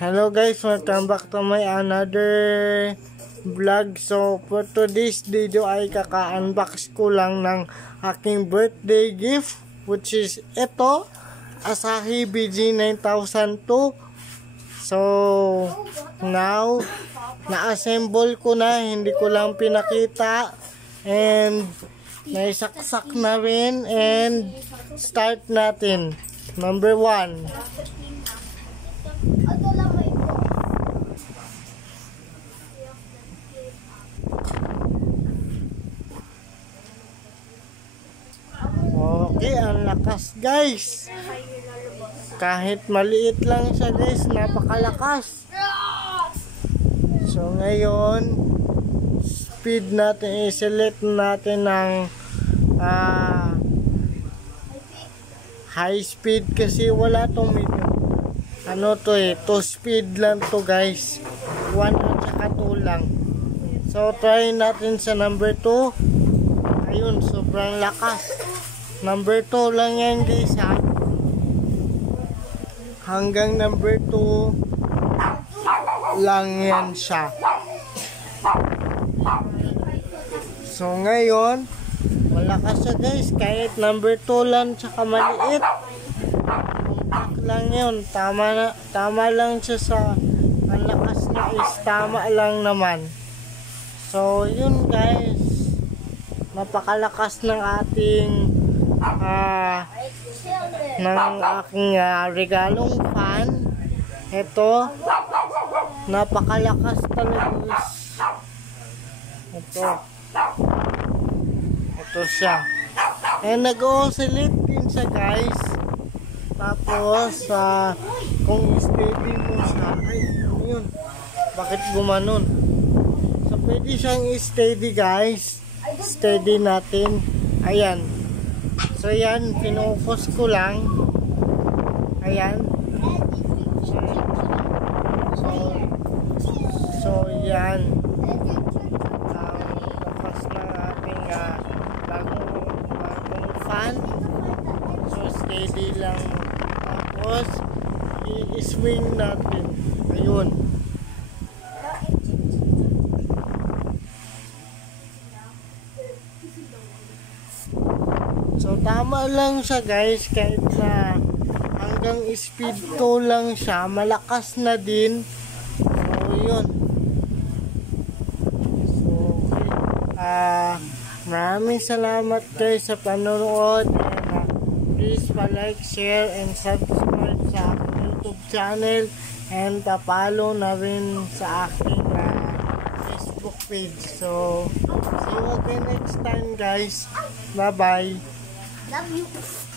Hello guys, welcome back to my another vlog. So for today's video ay kaka-unbox ko lang ng aking birthday gift, which is ito, Asahi BG9002. So now na-assemble ko na, hindi ko lang pinakita, and naisaksak na rin, and start natin. Number 1. Okay, ang lakas guys. Kahit maliit lang siya guys, napakalakas. So ngayon, speed natin, i-select natin ng high speed kasi wala tong medium. Ano to 2 speed lang to guys. 1 at saka 2 lang. So try natin sa number 2. Ayun, sobrang lakas. Number 2 lang yan guys ha. Hanggang number 2 lang yan siya. So ngayon, malakas siya guys. Kahit number 2 lang tsaka maliit, compact lang yun. Tama lang siya sa ang lakas niya is tama lang naman. So yun guys, napakalakas ng ating ng aking regalong fan. Ito, napakalakas talaga guys. Ito siya. And nag-oscillate din siya guys. Tapos kung steady mo siya, ay ano yun, bakit gumanon? So pwede siyang steady guys. Steady natin. Ayan. So yan, pinofocus ko lang. Ayan. So yan. Tapos ng ating bagong fan. So steady lang. Tapos i-swing natin. Ayun. So tama lang siya guys, kahit na hanggang speed 2 lang siya, malakas na din. So yun. So okay. Maraming salamat guys sa panonood, and please pa-like, share, and subscribe sa aking YouTube channel, and pa-follow na rin sa aking Facebook page. So see you again next time guys. Bye bye. Love you.